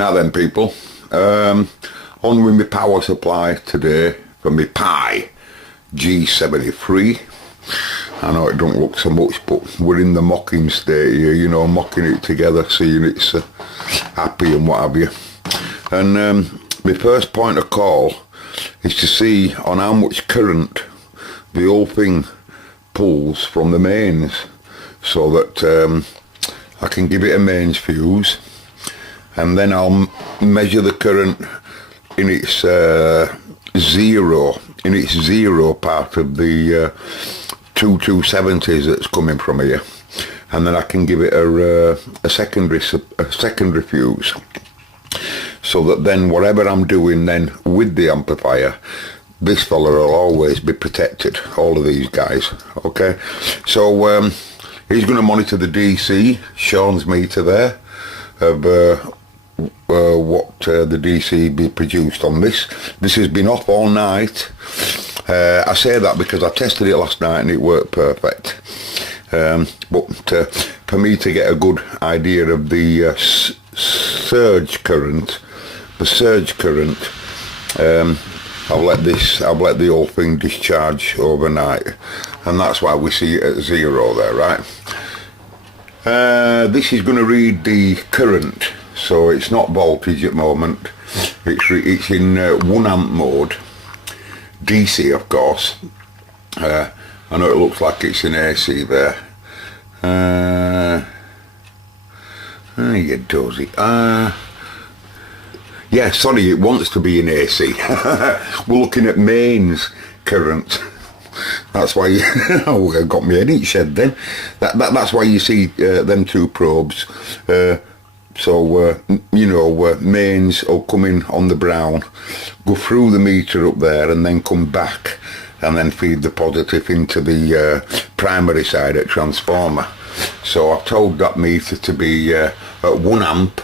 Now then, people, on with my power supply today for my Pi G73. I know it don't look so much, but we're in the mocking state here, you know, mocking it together, seeing it's happy and what have you. And my first point of call is to see on how much current the whole thing pulls from the mains, so that I can give it a mains fuse, and then I'll measure the current in its zero part of the 2270s that's coming from here, and then I can give it a secondary fuse, so that then whatever I'm doing then with the amplifier, this fella will always be protected, all of these guys. Okay, so he's going to monitor the DC, Sean's meter there, of what the DC be produced on this. This has been off all night. I say that because I tested it last night and it worked perfect. But for me to get a good idea of the surge current, I'll let the whole thing discharge overnight, and that's why we see it at zero there, right? This is going to read the current, so it's not voltage at the moment. It's in 1 amp mode, DC of course. I know it looks like it's in AC there. You dozy. Yeah, sorry, it wants to be in AC. We're looking at mains current. That's why you I got me in each shed then. That's why you see them two probes. You know, mains will come in on the brown, go through the meter up there, and then come back, and then feed the positive into the primary side at transformer. So I've told that meter to be at 1 amp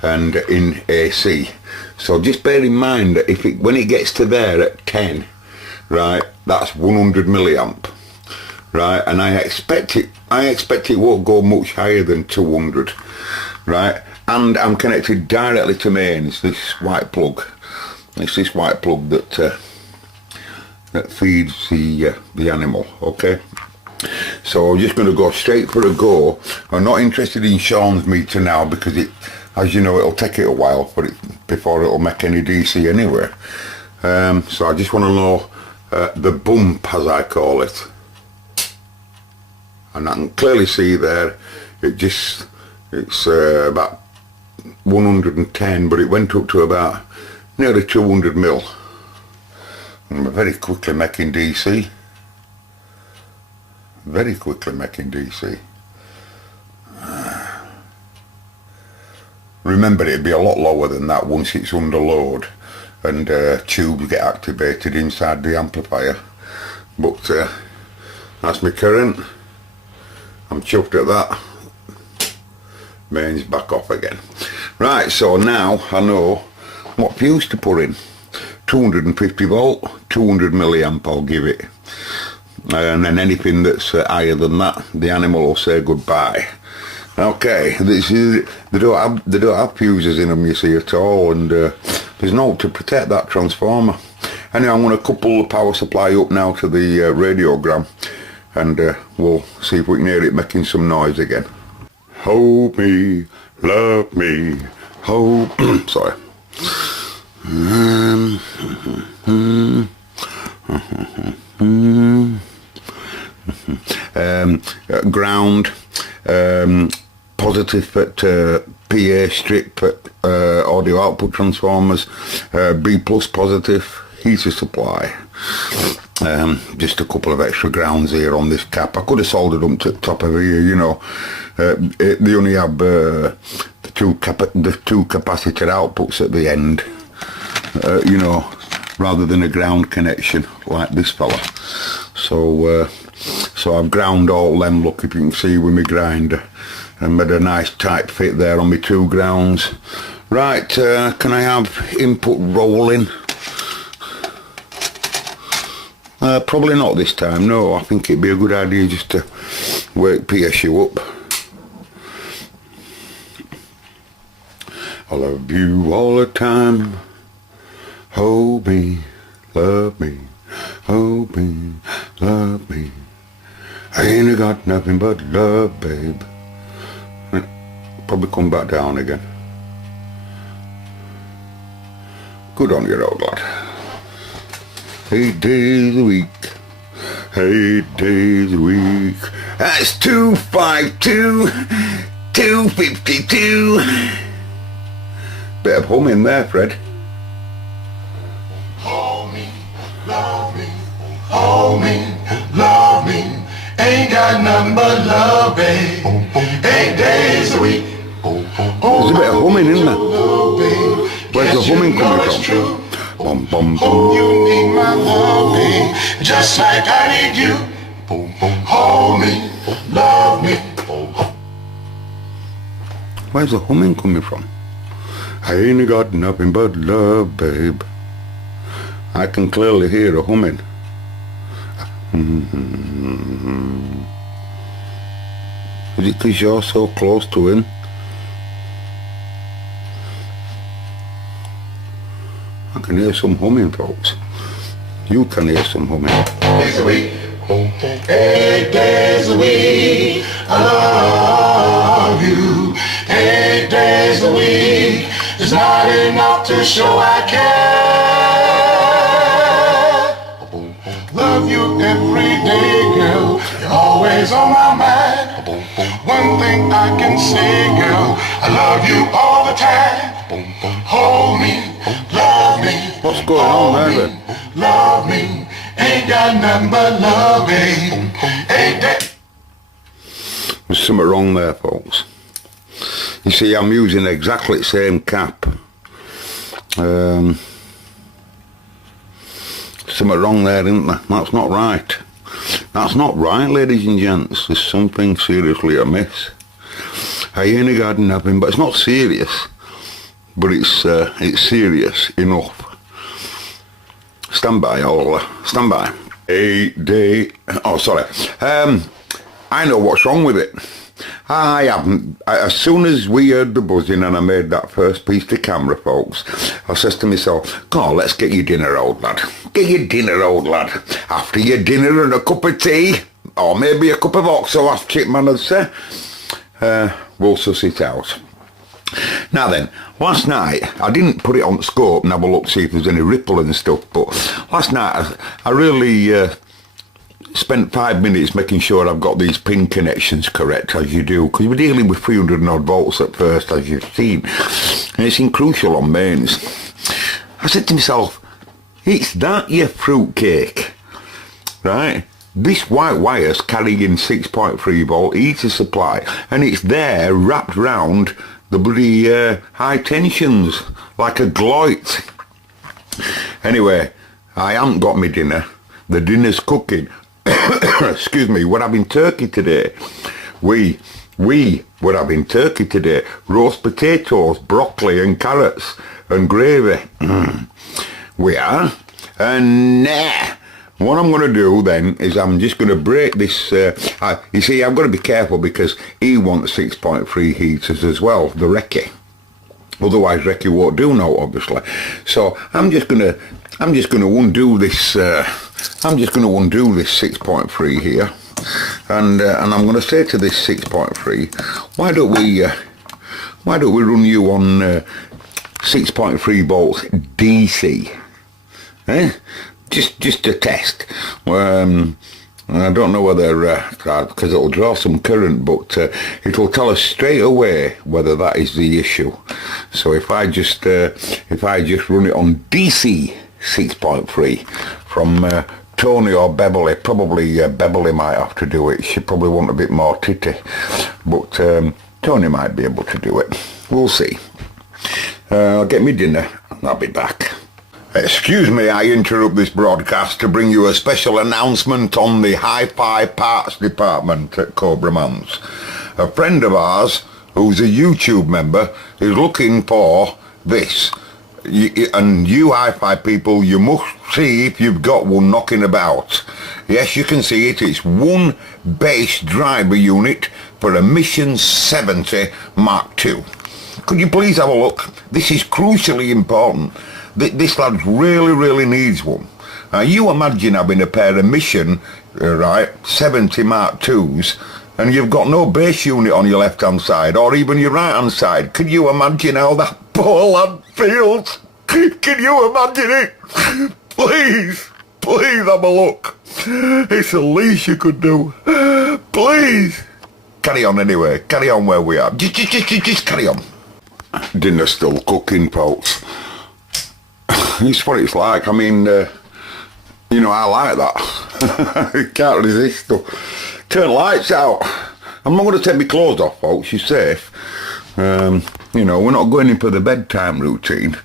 and in AC. So just bear in mind that when it gets to there at 10, right, that's 100 milliamp, right, and I expect it won't go much higher than 200, right, and I'm connected directly to mains, this white plug. It's this white plug that feeds the animal. Okay, so I'm just going to go straight for a go. I'm not interested in Sean's meter now, because it, as you know, it'll take it a while before it'll make any DC anyway. So I just want to know the bump, as I call it, and I can clearly see there it's about 110, but it went up to about nearly 200 mil. And we're very quickly making DC. Very quickly making DC. Remember, it'd be a lot lower than that once it's under load and tubes get activated inside the amplifier. But that's my current. I'm chuffed at that. Mains back off again. Right, so now I know what fuse to put in. 250 volt, 200 milliamp I'll give it. And then anything that's higher than that, the animal will say goodbye. Okay, they don't have fuses in them, you see, at all, and there's no to protect that transformer. Anyway, I'm going to couple the power supply up now to the radiogram, and we'll see if we can hear it making some noise again. Hold me, love me, hold... sorry. Ground, positive at PA strip at audio output transformers, B plus positive, heater supply. Just a couple of extra grounds here on this cap. I could have soldered them to the top of here, you know. They only have the two capacitor outputs at the end, you know, rather than a ground connection like this fella. So I've ground all them, look, if you can see with my grinder, and made a nice tight fit there on my 2 grounds. Right, can I have input rolling? Probably not this time, no. I think it'd be a good idea just to wake PSU up. I love you all the time. Hold me, love me, hold me, love me. I ain't got nothing but love, babe. Probably come back down again. Good on you, old lad. 8 days a week. 8 days a week. That's 252, 252. Bit of humming there, Fred. Hold me, love me, hold me, love me. Ain't got nothing but love, babe. 8 days a week. There's a bit of humming in there. Where's the humming coming from? Bum, bum, bum. You need my love, babe, just like I need you. Hold me, love me. Where's the humming coming from? I ain't got nothing but love, babe. I can clearly hear a humming. Is it because you're so close to him? I can hear some humming, folks. You can hear some humming. 8 days a week. 8 days a week. I love you. 8 days a week is not enough to show I care. Love you every day, girl. You're always on my mind. One thing I can say, girl, I love you all the time. Hold me, love me. What's going on there, then? Love me, ain't got nothing but love, babe. Ain't that? There's something wrong there, folks. You see, I'm using exactly the same cap. Something wrong there, isn't there? That's not right. That's not right, ladies and gents. There's something seriously amiss. I ain't got nothing, but it's not serious. But it's serious enough. Stand by, all. Stand by. 8 day. Oh, sorry. I know what's wrong with it. I haven't. As soon as we heard the buzzing and I made that first piece to camera, folks, I says to myself, "Come on, let's get your dinner, old lad. Get your dinner, old lad. After your dinner and a cup of tea, or maybe a cup of oxo, as Chipman would say, we'll suss it out." Now then, last night, I didn't put it on the scope and have a look to see if there's any ripple and stuff, but last night I really spent 5 minutes making sure I've got these pin connections correct, as you do, because we're dealing with 300 and odd volts at first, as you've seen, and it's crucial on mains. I said to myself, it's that your fruitcake, right? This white wire's carrying 6.3 volt heater supply, and it's there wrapped round the bloody high tensions, like a gloit. Anyway, I haven't got my dinner. The dinner's cooking. Excuse me, we're having turkey today. We were having turkey today. Roast potatoes, broccoli and carrots and gravy. We are. And what I'm going to do then is I'm just going to break this. You see, I've got to be careful because he wants 6.3 heaters as well, the recce. Otherwise, recce won't do no, obviously. So I'm just going to undo this. I'm just going to undo this 6.3 here, and I'm going to say to this 6.3, why don't we run you on 6.3 volts DC? Just a test. I don't know whether because it'll draw some current, but it'll tell us straight away whether that is the issue. So if I just run it on DC 6.3 from Tony or Beverly, probably Beverly might have to do it. She probably want a bit more titty, but Tony might be able to do it. We'll see. I'll get me dinner and I'll be back. Excuse me, I interrupt this broadcast to bring you a special announcement on the hi-fi parts department at Cobra Mans. A friend of ours, who's a YouTube member, is looking for this. And you hi-fi people, you must see if you've got one knocking about. Yes, you can see it. It's one bass driver unit for a Mission 70 Mark II. could you please have a look? This is crucially important. This lad really needs one. Now you imagine having a pair of Mission, right, 70 Mark IIs, and you've got no base unit on your left hand side, or even your right hand side. Can you imagine how that poor lad feels? Can you imagine it? Please have a look. It's the least you could do. Please. Carry on anyway. Carry on where we are. Just carry on. Dinner's still cooking, folks. It's what it's like. I mean, you know, I like that. You can't resist. Turn lights out. I'm not going to take my clothes off, folks. You're safe. You know, we're not going in for the bedtime routine.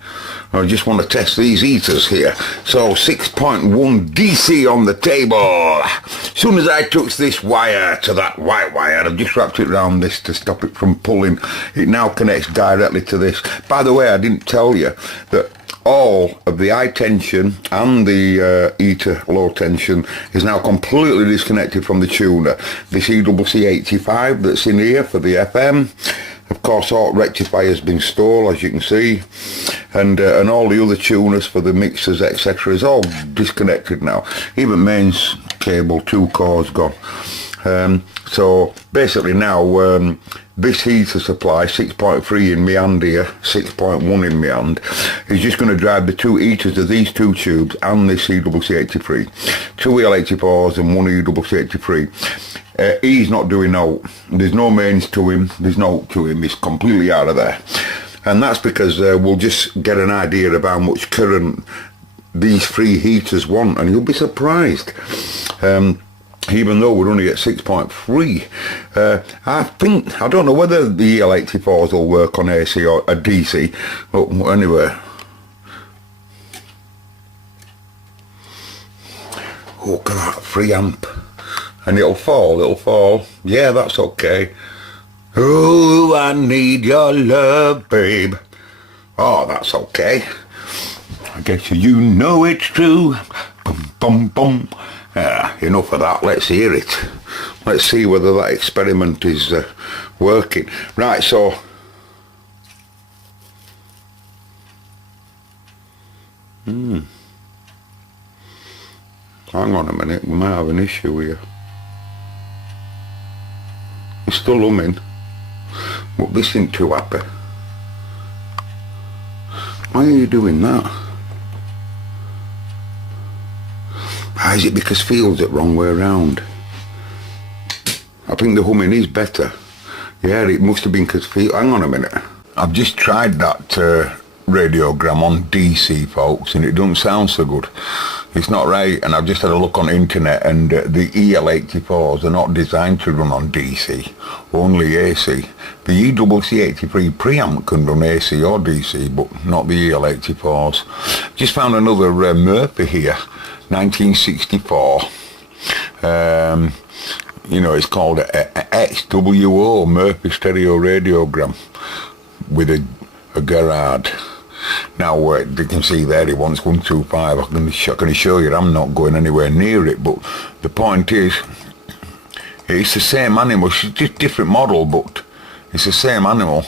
I just want to test these heaters here. So 6.1 DC on the table. As soon as I touch this wire to that white wire, I've just wrapped it around this to stop it from pulling. It now connects directly to this. By the way, I didn't tell you that all of the high tension and the heater low tension is now completely disconnected from the tuner. This EWC85 that's in here for the FM, of course, auto rectifier has been installed, as you can see, and all the other tuners for the mixers, etc., is all disconnected now. Even mains cable, 2 cores gone. So basically now this heater supply, 6.3 in my hand here, 6.1 in my hand, is just going to drive the 2 heaters of these 2 tubes and this EWC83. 2 EL84s and 1 EWC83. He's not doing no. There's no mains to him, there's no to him, he's completely out of there. And that's because we'll just get an idea of how much current these 3 heaters want, and you'll be surprised. Even though we're only at 6.3, I don't know whether the EL84s will work on AC or a DC, but anyway. Oh, look at that, 3 amp. And it'll fall. Yeah, that's okay. Oh, I need your love, babe. Oh, that's okay. I guess you know it's true. Bum, bum, bum. Enough of that, let's hear it. Let's see whether that experiment is working. Right, so... Hang on a minute, we might have an issue here. It's still humming, but this isn't too happy. Why are you doing that? Is it because field's the wrong way around? I think the humming is better. Yeah, it must have been because field... Hang on a minute. I've just tried that radiogram on DC, folks, and it doesn't sound so good. It's not right, and I've just had a look on the internet, and the EL84s are not designed to run on DC, only AC. The EWC83 preamp can run AC or DC, but not the EL84s. Just found another Murphy here, 1964. You know, it's called a XWO, Murphy Stereo Radiogram, with a Gerard. Now, you can see there he wants 125. I can assure you I'm not going anywhere near it, but the point is, it's the same animal. It's just different model, but it's the same animal.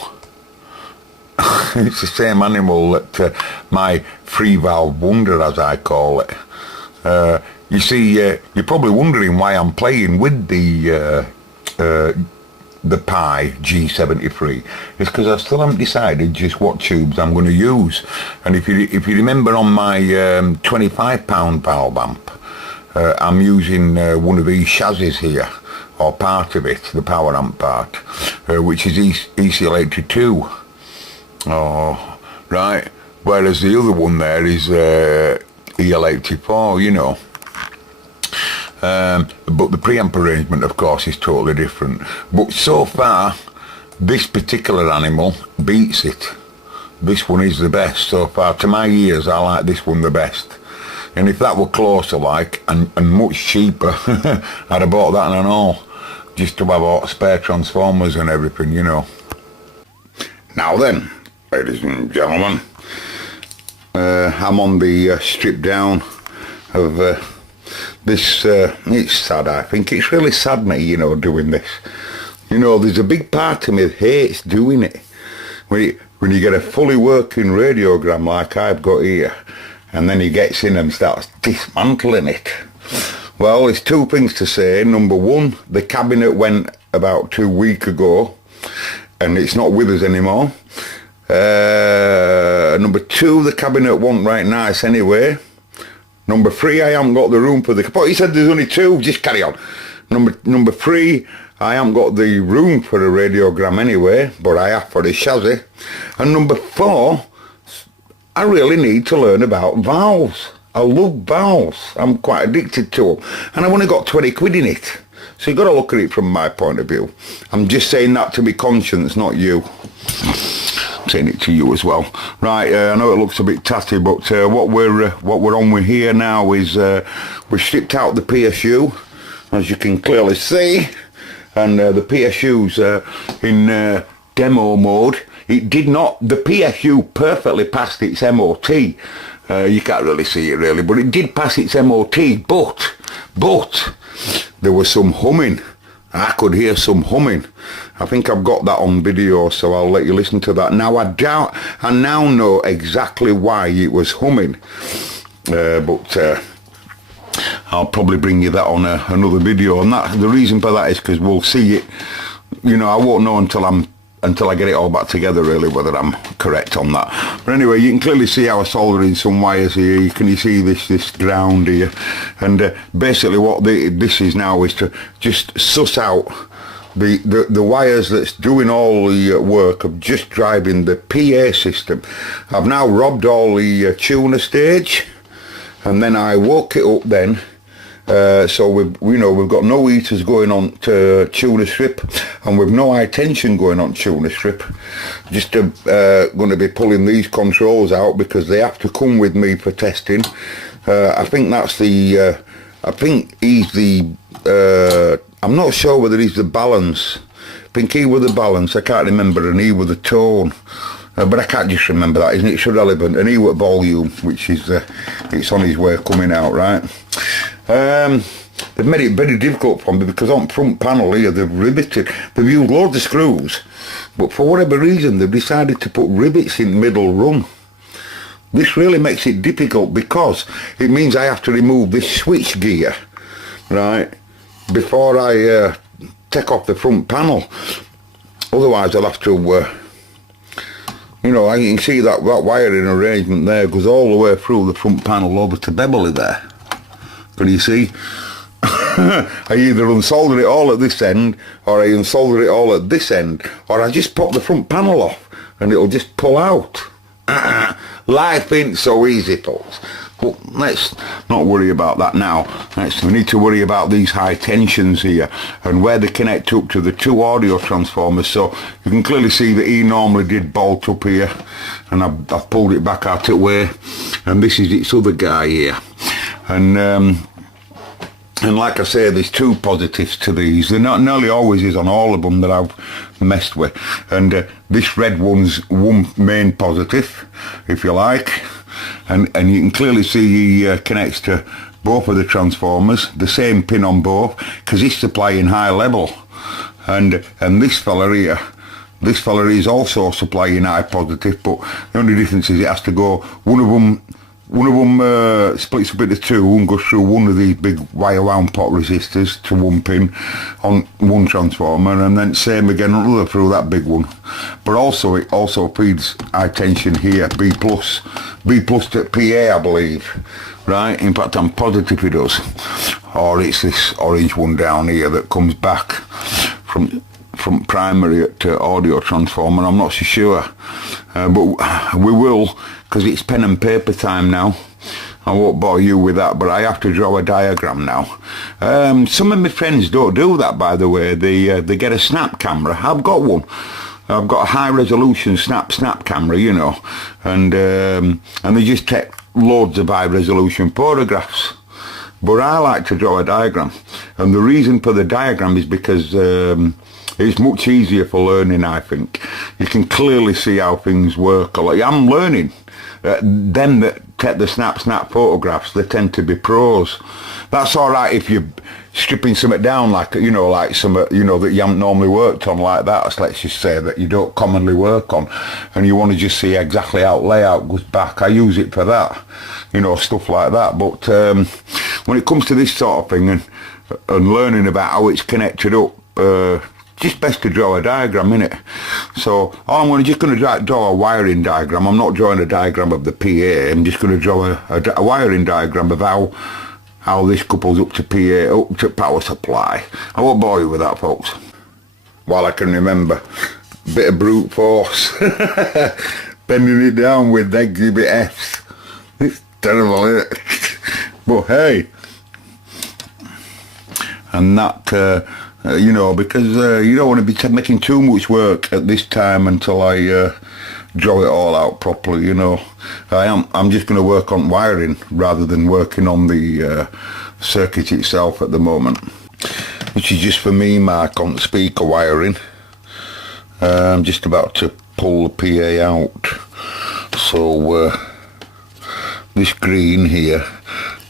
It's the same animal that my 3-valve wonder, as I call it. You see, you're probably wondering why I'm playing with the Pi G73. It's because I still haven't decided just what tubes I'm going to use. And if you remember on my 25-pound valve amp, I'm using one of these chassis here, or part of it, the power amp part, which is ECL82. Oh, right. Whereas the other one there is EL84, you know. But the preamp arrangement, of course, is totally different. But so far, this particular animal beats it. This one is the best so far. To my ears, I like this one the best. And if that were closer, like, and much cheaper, I'd have bought that and all, just to have all spare transformers and everything, you know. Now then, ladies and gentlemen, I'm on the strip down of this. It's sad, I think. It's really sad, me, you know, doing this. You know, there's a big part of me that hates doing it. when you get a fully working radiogram like I've got here, and then he gets in and starts dismantling it. Well, there's two things to say. Number one, the cabinet went about 2 weeks ago, and it's not with us anymore. Number two, the cabinet wasn't right nice anyway. Number three, I haven't got the room for the... But he said there's only two, just carry on. Number three, I haven't got the room for a radiogram anyway, but I have for the chassis. And number four, I really need to learn about valves. I love valves. I'm quite addicted to them. And I've only got 20 quid in it. So you've got to look at it from my point of view. I'm just saying that to my conscience, not you. I'm saying it to you as well. Right, I know it looks a bit tatty, but what we're on with here now is we've stripped out the PSU, as you can clearly see. And the PSU's in demo mode. It did not, the PSU perfectly passed its MOT. You can't really see it really, but it did pass its MOT, but there was some humming. I could hear some humming. I think I've got that on video, so I'll let you listen to that. Now I now know exactly why it was humming, but I'll probably bring you that on another video. And that the reason for that is because we'll see it. You know, I won't know until I get it all back together, really, whether I'm correct on that. But anyway, you can clearly see how I'm soldering some wires here. You see this ground here, and basically what this is now is to just suss out the wires that's doing all the work of just driving the PA system. I've now robbed all the tuner stage, and then I woke it up then. So we've got no heaters going on to tuner strip, and we've no high tension going on tuner strip. Just going to be pulling these controls out because they have to come with me for testing. I think that's the I think he's the I'm not sure whether he's the balance. I think he was the balance, I can't remember, and he was the tone. But I can't just remember that, isn't it? It's irrelevant. And he was volume, which is it's on his way of coming out, right? They've made it very difficult for me because on front panel here they've riveted. They've used loads of screws, but for whatever reason they've decided to put rivets in middle run. This really makes it difficult because it means I have to remove this switch gear, right, before I take off the front panel. Otherwise I'll have to you know, you can see that wiring arrangement there goes all the way through the front panel over to Beverly there. Can you see? I either unsolder it all at this end, or I unsolder it all at this end, or I just pop the front panel off and it'll just pull out. Life ain't so easy, folks. But let's not worry about that now. We need to worry about these high tensions here and where they connect up to the two audio transformers. So you can clearly see that he normally did bolt up here, and I've pulled it back out of the way, and this is its other guy here. And like I say, there's two positives to these. There nearly always is on all of them that I've messed with. And this red one's one main positive, if you like. And you can clearly see he connects to both of the transformers, the same pin on both, because he's supplying high level. And this fella here is also supplying high positive, but the only difference is it has to go, one of them splits up into two and goes through one of these big wire wound pot resistors to one pin on one transformer, and then same again on the other through that big one. But also it also feeds high tension here, B plus to PA, I believe, right? In fact, I'm positive it does. Or it's this orange one down here that comes back from primary to audio transformer. I'm not so sure, but we will, because it's pen and paper time now. I won't bore you with that, but I have to draw a diagram now. Some of my friends don't do that, by the way. They get a snap camera. I've got one. I've got a high resolution snap camera, you know, and they just take loads of high resolution photographs. But I like to draw a diagram, and the reason for the diagram is because it's much easier for learning, I think. You can clearly see how things work. I'm learning. Them that take the snap photographs, they tend to be pros. That's all right if you're stripping something down, like, you know, like some, you know, that you haven't normally worked on, like that. So let's just say that you don't commonly work on, and you want to just see exactly how layout goes back. I use it for that, you know, stuff like that. But when it comes to this sort of thing and learning about how it's connected up, just best to draw a diagram, innit? So just going to draw a wiring diagram. I'm not drawing a diagram of the PA. I'm just going to draw a wiring diagram of how this couples up to PA, up to power supply. I won't bore you with that, folks. While I can remember, bit of brute force, bending it down with exhibit Fs. It's terrible, isn't it? But hey, and that. You know, because you don't want to be making too much work at this time until I draw it all out properly, you know. I'm just going to work on wiring rather than working on the circuit itself at the moment, which is just for me, Mark, on the speaker wiring. I'm just about to pull the PA out. So this green here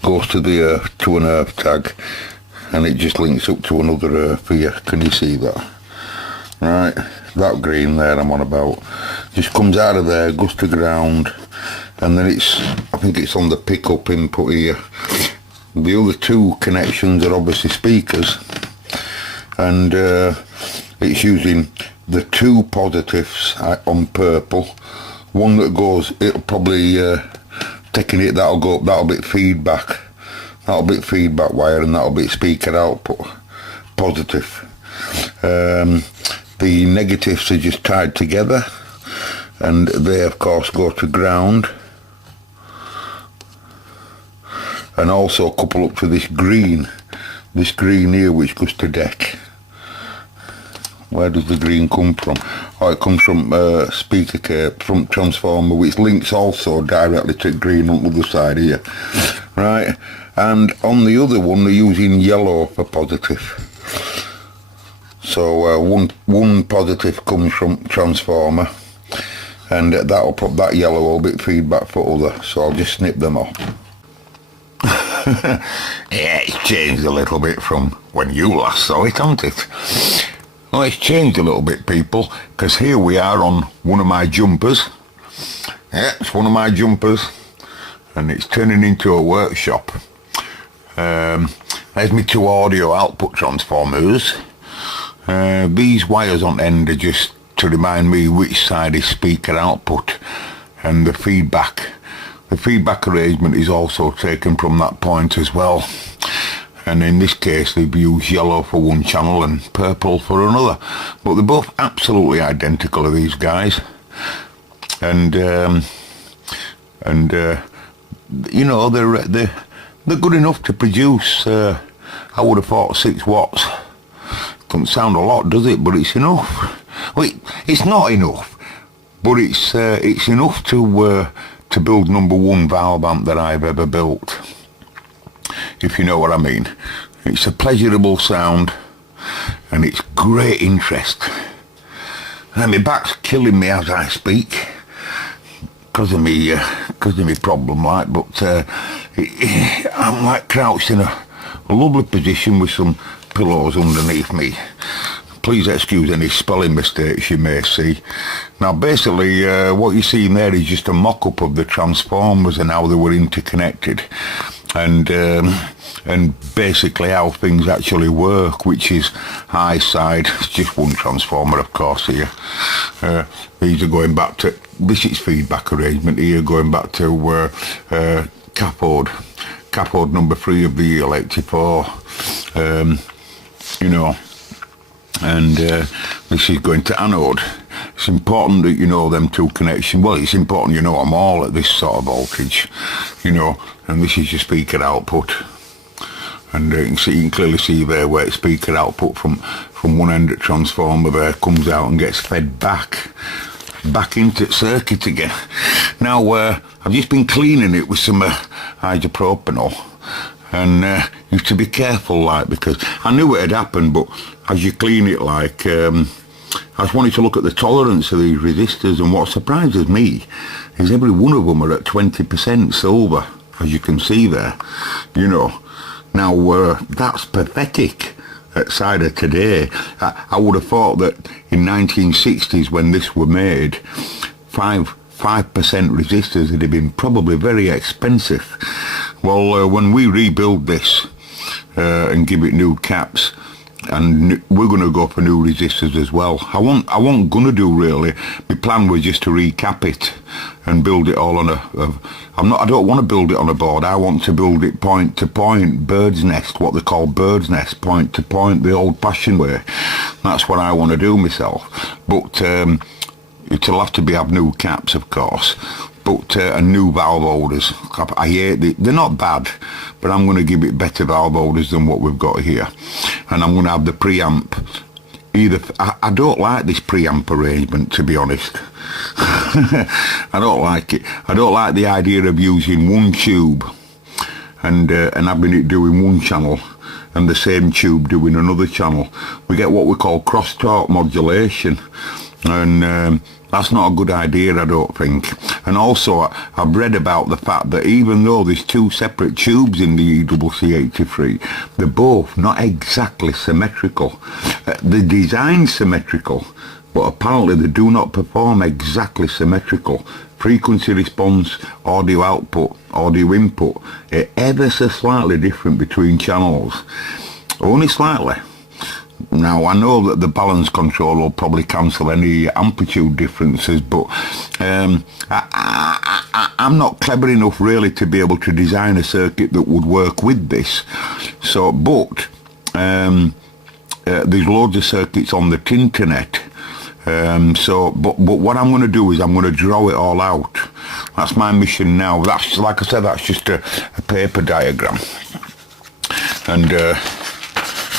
goes to the to an earth tag, and it just links up to another earth here. Can you see that? Right, that green there I'm on about just comes out of there, goes to ground, and then I think it's on the pickup input here. The other two connections are obviously speakers, and it's using the two positives on purple. One that goes, it'll probably taking it, that'll be feedback. That'll be feedback wire, and that'll be speaker output, positive. The negatives are just tied together, and they of course go to ground, and also couple up to this green here, which goes to deck. Where does the green come from? Oh, it comes from speaker cable, from transformer, which links also directly to green on the other side here, right? And on the other one, they're using yellow for positive. So one positive comes from transformer, and that yellow will be feedback for other. So I'll just snip them off. Yeah, it's changed a little bit from when you last saw it, hasn't it? Well, it's changed a little bit, people, because here we are on one of my jumpers. Yeah, it's one of my jumpers, and it's turning into a workshop. There's my two audio output transformers. These wires on end are just to remind me which side is speaker output, and the feedback arrangement is also taken from that point as well. And in this case they've used yellow for one channel and purple for another, but they're both absolutely identical to these guys, and you know, they're good enough to produce, I would have thought 6 watts. Doesn't sound a lot, does it? But it's enough. Well, it's not enough, but it's enough to build #1 valve amp that I've ever built, if you know what I mean. It's a pleasurable sound, and it's great interest. And my back's killing me as I speak because of me problem, like. But I'm like crouched in a lovely position with some pillows underneath me. Please excuse any spelling mistakes you may see. Now basically what you're seeing there is just a mock-up of the transformers and how they were interconnected, and basically how things actually work, which is high side, it's just one transformer of course here. These are going back to, this is feedback arrangement here, going back to cathode number 3 of the EL84, you know, and this is going to anode. It's important that you know them two connections. Well, it's important you know them all at this sort of voltage, you know. And this is your speaker output, and you can clearly see there where it's speaker output from one end of the transformer there comes out and gets fed back into circuit again. Now I've just been cleaning it with some hydropropanol, and you have to be careful, like, because I knew it had happened, but as you clean it, like, I just wanted to look at the tolerance of these resistors, and what surprises me is every one of them are at 20% silver, as you can see there, you know. Now, that's pathetic outside of today. I would have thought that in 1960s, when this were made, 5% resistors would have been probably very expensive. Well, when we rebuild this and give it new caps, and we're going to go for new resistors as well. I wasn't going to do really. My plan was just to recap it and build it all on I don't want to build it on a board. I want to build it point to point, bird's nest, what they call bird's nest, point to point, the old-fashioned way. That's what I want to do myself. But it'll have to have new caps, of course. But and new valve holders. I hate they're not bad, but I'm going to give it better valve holders than what we've got here. And I'm going to have the preamp. I don't like this preamp arrangement, to be honest. I don't like it. I don't like the idea of using one tube and having it doing one channel and the same tube doing another channel. We get what we call crosstalk modulation, and that's not a good idea, I don't think. And also, I've read about the fact that even though there's two separate tubes in the EWC83, they're both not exactly symmetrical. The design's symmetrical, but apparently they do not perform exactly symmetrical. Frequency response, audio output, audio input, are ever so slightly different between channels. Only slightly. Now, I know that the balance control will probably cancel any amplitude differences, but I'm not clever enough really to be able to design a circuit that would work with this. So, but there's loads of circuits on the internet. But what I'm going to do is I'm going to draw it all out. That's my mission now. That's, like I said, that's just a paper diagram. And I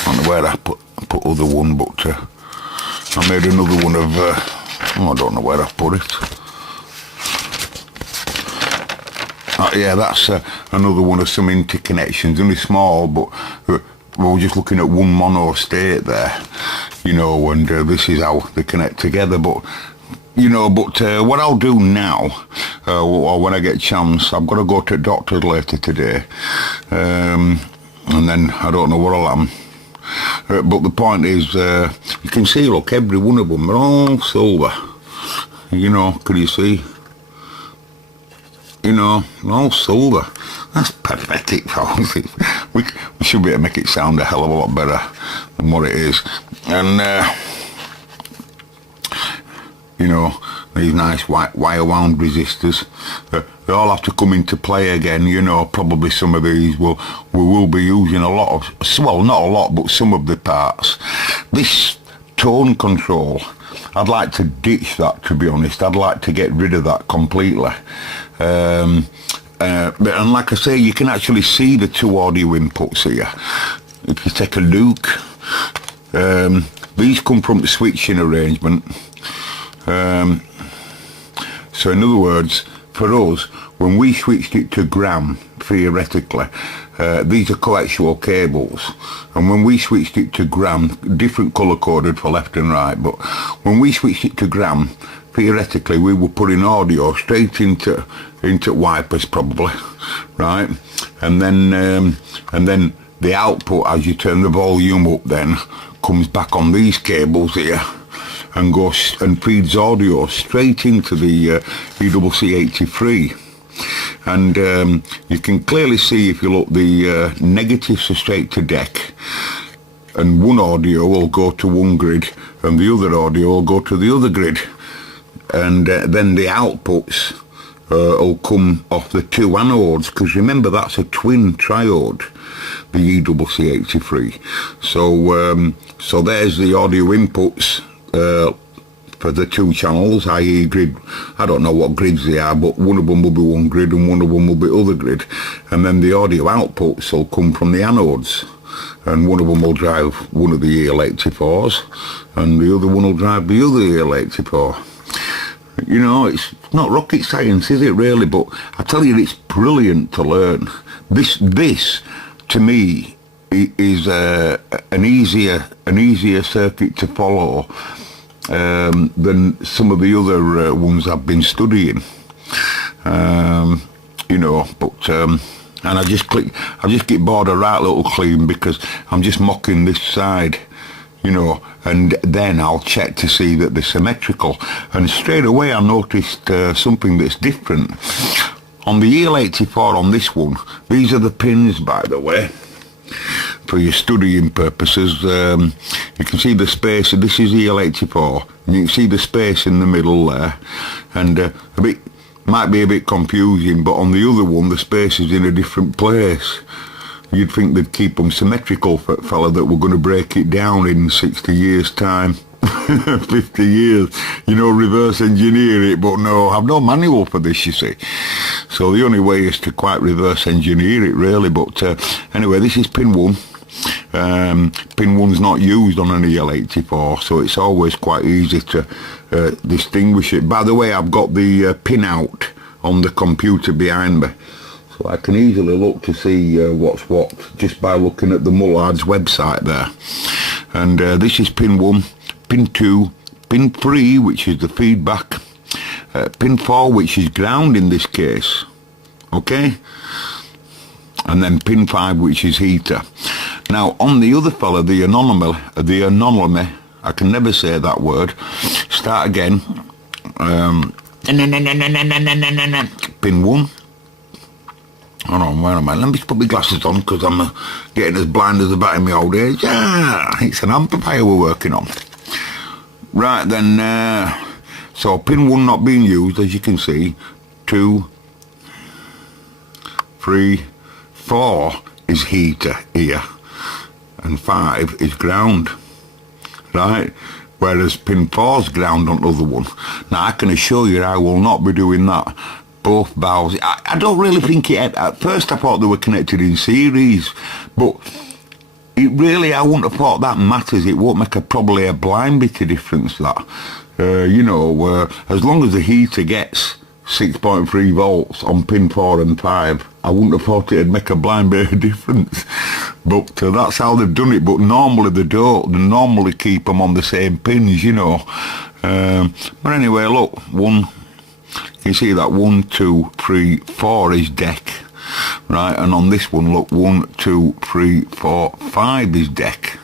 don't know where I put other one, but I made another one of I don't know where I put it. Yeah, that's another one of some interconnections, only small, but we're just looking at one mono state there, you know, and this is how they connect together. But you know, what I'll do now, or when I get a chance, I've got to go to the doctor's later today, and then I don't know what I'll have. But the point is, you can see, look, every one of them are all silver. You know, can you see? You know, all silver. That's pathetic, folks. We should be able to make it sound a hell of a lot better than what it is. And, you know, these nice wire wound resistors, they all have to come into play again. You know, probably some of these we will be using a lot of, well, not a lot, but some of the parts. This tone control, I'd like to ditch that, to be honest. I'd like to get rid of that completely. And like I say, you can actually see the two audio inputs here. If you take a look, these come from the switching arrangement. So in other words, for us, when we switched it to gram, theoretically, these are coaxial cables, and when we switched it to gram, different colour coded for left and right, but when we switched it to gram, theoretically we were putting audio straight into wipers probably, right? And then the output, as you turn the volume up, then comes back on these cables here and goes and feeds audio straight into the EWC83. And you can clearly see, if you look, the negatives are straight to deck, and one audio will go to one grid and the other audio will go to the other grid, and then the outputs will come off the two anodes, because remember, that's a twin triode, the EWC83. So there's the audio inputs for the two channels, i.e. grid, I don't know what grids they are, but one of them will be one grid and one of them will be other grid, and then the audio outputs will come from the anodes, and one of them will drive one of the EL84s and the other one will drive the other EL84. You know, it's not rocket science, is it really? But I tell you, it's brilliant to learn. This to me is an easier circuit to follow than some of the other ones I've been studying. you know, but and I just get bored of right little clean because I'm just mocking this side, you know, and then I'll check to see that they're symmetrical, and straight away I noticed something that's different. On the EL84 on this one, these are the pins, by the way, for your studying purposes. You can see the space, this is EL84, and you can see the space in the middle there, and might be a bit confusing, but on the other one the space is in a different place. You'd think they'd keep them symmetrical for fella that were going to break it down in 60 years time. 50 years, you know, reverse engineer it, but no, I've no manual for this, you see. So the only way is to quite reverse engineer it, really. But anyway, this is pin 1. Pin 1's not used on an EL84, so it's always quite easy to distinguish it. By the way, I've got the pin out on the computer behind me, so I can easily look to see what's what just by looking at the Mullard's website there. And this is pin 1, pin 2, pin 3, which is the feedback, pin 4, which is ground in this case, okay, and then pin 5, which is heater. Now on the other fella, the anomaly, I can never say that word. Start again. Pin 1. Hold on, where am I? Let me just put my glasses on because I'm getting as blind as a bat in my old age. It's an amplifier we're working on. Right then, so pin 1 not being used, as you can see. 2, 3, 4 is heater here, and 5 is ground, right? Whereas pin 4's ground on the other one. Now I can assure you I will not be doing that. Both valves, I don't really think it, at first I thought they were connected in series, but it really, I wouldn't have thought that matters. It won't make probably a blind bit of difference, that. You know, as long as the heater gets 6.3 volts on pin 4 and 5, I wouldn't have thought it'd make a blind bit of difference. But that's how they've done it. But normally they don't. They normally keep them on the same pins, you know. But anyway, look, you see that 1, 2, 3, 4 is deck, right? And on this one, look, 1, 2, 3, 4, 5 is deck,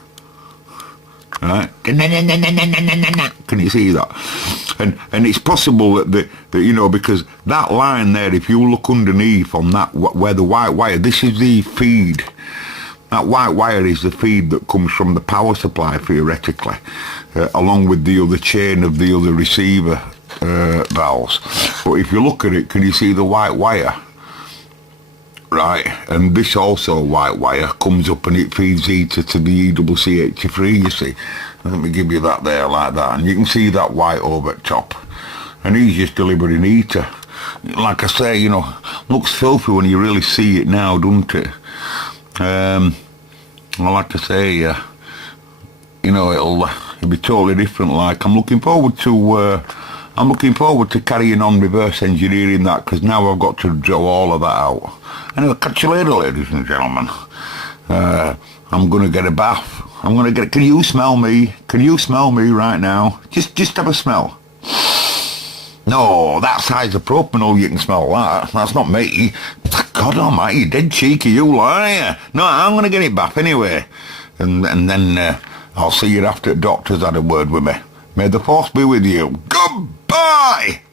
right? Can you see that? And it's possible that you know, because that line there, if you look underneath on that, where the white wire, this is the feed. That white wire is the feed that comes from the power supply, theoretically, along with the other chain of the other receiver valves. But if you look at it, can you see the white wire? Right, and this also white wire comes up and it feeds heater to the EWC83, you see. Let me give you that there like that, and you can see that white over top. And he's just delivering heater. Like I say, you know, looks filthy when you really see it now, doesn't it? Well, like I say, you know, it'll be totally different. Like, I'm looking forward to carrying on reverse engineering that, because now I've got to draw all of that out. Anyway, catch you later, ladies and gentlemen. I'm going to get a bath. Can you smell me? Can you smell me right now? Just have a smell. No, that's isopropanol, you can smell that. That's not me. God almighty, you're dead cheeky, you liar. No, I'm going to get it back anyway. And then I'll see you after the doctor's had a word with me. May the force be with you. Goodbye!